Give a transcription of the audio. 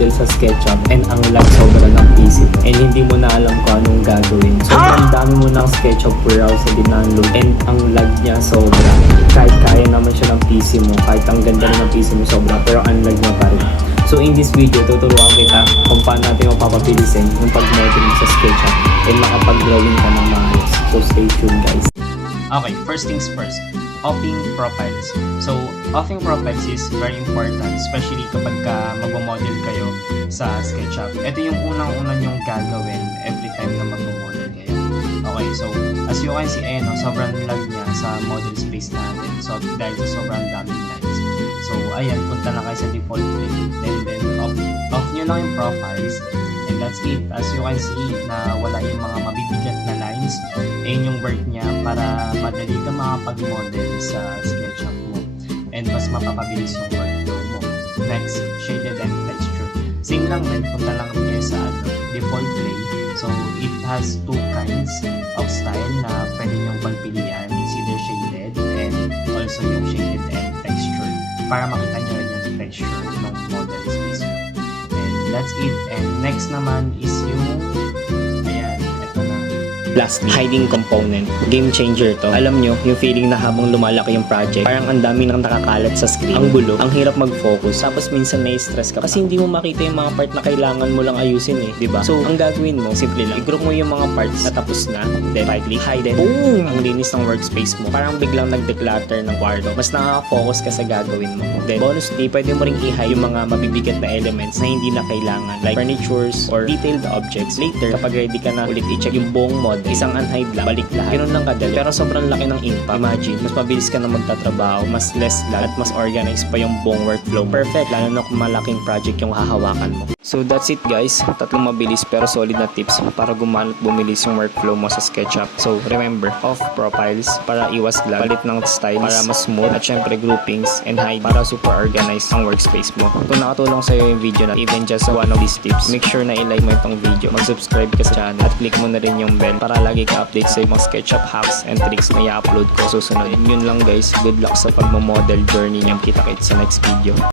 magmo-model sa SketchUp and ang lag sobra ng PC and hindi mo na alam kung anong gagawin. Sobrang dami mo ng SketchUp browse na dindownload and ang lag niya sobra. Kahit kaya naman siya ng PC mo, kahit ang ganda rin ng PC mo sobra, pero ang lag niya pa rin. So in this video, tuturuan kita kung paano natin mapapabilisin yung pag-model sa SketchUp and makapag-drawing ka ng maayos. So stay tuned guys. Okay, first things first, offing profiles. So, offing profiles is very important, especially kapag mag-model kayo sa SketchUp. Ito yung unang-una nyong gagawin every time na mag-model kayo. Okay, so as you can see, sobrang lag niya sa model space natin. So, dahil sa sobrang daming lines. So, ayan, punta na kayo sa default frame. Then off nyo lang yung profiles. And that's it. As you can see, na wala yung mga mabibigat na lines. Ayun yung work niya para madali ka makapag-model sa SketchUp mo. And mas mapapabilis yung workflow mo. Next, shaded and texture. Same lang din, punta lang kayo sa default tray. So, it has two kinds of style na pwede nyong pagpilian. It's either shaded and also yung shaded and texture. Para makita nyo rin yung texture ng model space mo. And that's it. And next naman is yung Lastly, hiding component. Game changer to. Alam nyo, yung feeling na habang lumalaki yung project, parang ang dami nang nakakalat sa screen. Ang gulo, ang hirap mag-focus. Tapos minsan na-stress ka kasi hindi mo makita yung mga part na kailangan mo lang ayusin diba? So, ang gagawin mo, simple lang. I-group mo yung mga parts na tapos na. Then, right-click, hide it. Boom! Ang linis ng workspace mo. Parang biglang nag-declutter ng kwarto. Mas nakaka-focus ka sa gagawin mo. Then, bonusly, pwede mo ring i-hide yung mga mabibigat na elements na hindi na kailangan. Like furnitures or detailed objects. Later, kapag ready ka na ulit i-check yung buong model, isang unhide lang, balik lahat. Ganun lang kadali. Pero sobrang laki ng impact. Imagine, mas mabilis ka na magtatrabaho, mas less lag, at mas organized pa yung buong workflow. Perfect, lalo na kung malaking project yung hahawakan mo. So that's it guys. Tatlong mabilis pero solid na tips para gumana at bumilis yung workflow mo sa SketchUp. So remember, off profiles para iwas lag, palit ng styles para mas smooth, at syempre groupings and hide para super organized ang workspace mo. Kung nakatulong sa'yo yung video na even just one of these tips, make sure na i-like mo itong video, mag-subscribe ka sa channel at click mo na rin yung bell para lagi ka update sa mga SketchUp hacks and tricks na i-upload ko susunod. Yun lang guys, good luck sa pagmo-model journey niyang kita-kits sa next video.